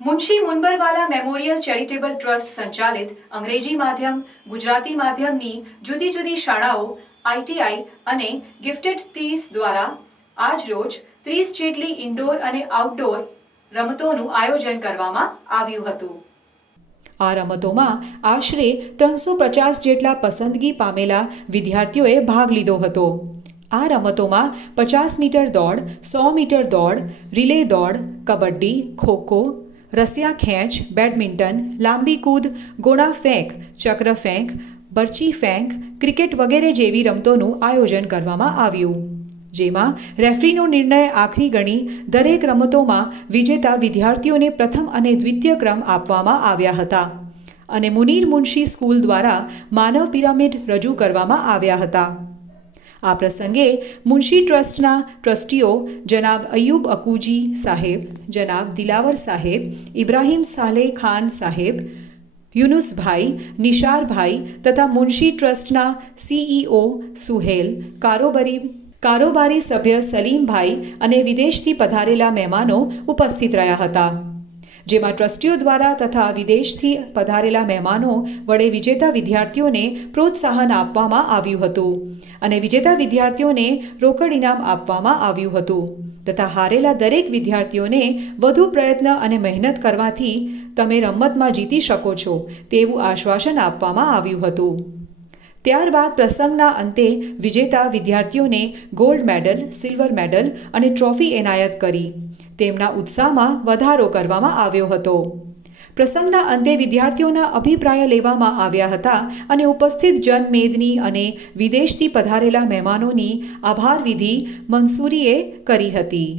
Munshi મુનબરવાલા memorial charitable trust સંચાલિત અંગ્રેજી માધ્યમ, ગુજરાતી માધ્યમની જુદી જુદી શાળાઓ, આઈટીઆઈ અને ગિફ્ટેડ 30 દ્વારા આજરોજ 30 જેટલી ઇન્ડોર અને આઉટડોર રમતોનું આયોજન કરવામાં આવ્યું હતું। આ રમતોમાં આશરે 350 જેટલા પસંદગી પામેલા વિદ્યાર્થીઓએ ભાગ લીધો હતો। આ રમતોમાં 50 મીટર દોડ, 100 મીટર દોડ, રિલે દોડ, કબડ્ડી, ખોખો, રસિયા ખેંચ, બેડમિન્ટન, લાંબી કૂદ, ગોળા ફેંક, ચક્ર ફેંક, બરછી ફેંક, ક્રિકેટ વગેરે જેવી રમતોનું આયોજન કરવામાં આવ્યું, જેમાં રેફરીનો નિર્ણય આખરી ગણી દરેક રમતોમાં વિજેતા વિદ્યાર્થીઓને પ્રથમ અને દ્વિતીય ક્રમ આપવામાં આવ્યા હતા અને મુનીર મુનશી સ્કૂલ દ્વારા માનવ પિરામિડ રજૂ કરવામાં આવ્યા હતા। આ પ્રસંગે મુનશી ટ્રસ્ટના ટ્રસ્ટીઓ જનાબ અયુબ અકુજી સાહેબ, જનાબ દિલાવર સાહેબ, ઇબ્રાહીમ સાલેહ ખાન સાહેબ, યુનુસભાઈ, નિશારભાઈ તથા મુનશી ટ્રસ્ટના સીઈઓ સુહેલ, કારોબારી સભ્ય સલીમભાઈ અને વિદેશથી પધારેલા મહેમાનો ઉપસ્થિત રહ્યા હતા, જેમાં ટ્રસ્ટીઓ દ્વારા તથા વિદેશથી પધારેલા મહેમાનો વડે વિજેતા વિદ્યાર્થીઓને પ્રોત્સાહન આપવામાં આવ્યું હતું અને વિજેતા વિદ્યાર્થીઓને રોકડ ઇનામ આપવામાં આવ્યું હતું તથા હારેલા દરેક વિદ્યાર્થીઓને વધુ પ્રયત્ન અને મહેનત કરવાથી તમે રમતમાં જીતી શકો છો તેવું આશ્વાસન આપવામાં આવ્યું હતું। ત્યારબાદ પ્રસંગના અંતે વિજેતા વિદ્યાર્થીઓને ગોલ્ડ મેડલ, સિલ્વર મેડલ અને ટ્રોફી એનાયત કરી તેમના ઉત્સાહમાં વધારો કરવામાં આવ્યો હતો। પ્રસંગના અંતે વિદ્યાર્થીઓના અભિપ્રાય લેવામાં આવ્યા હતા અને ઉપસ્થિત જનમેદની અને વિદેશથી પધારેલા મહેમાનોની આભાર વિધિ મંસૂરીએ કરી હતી।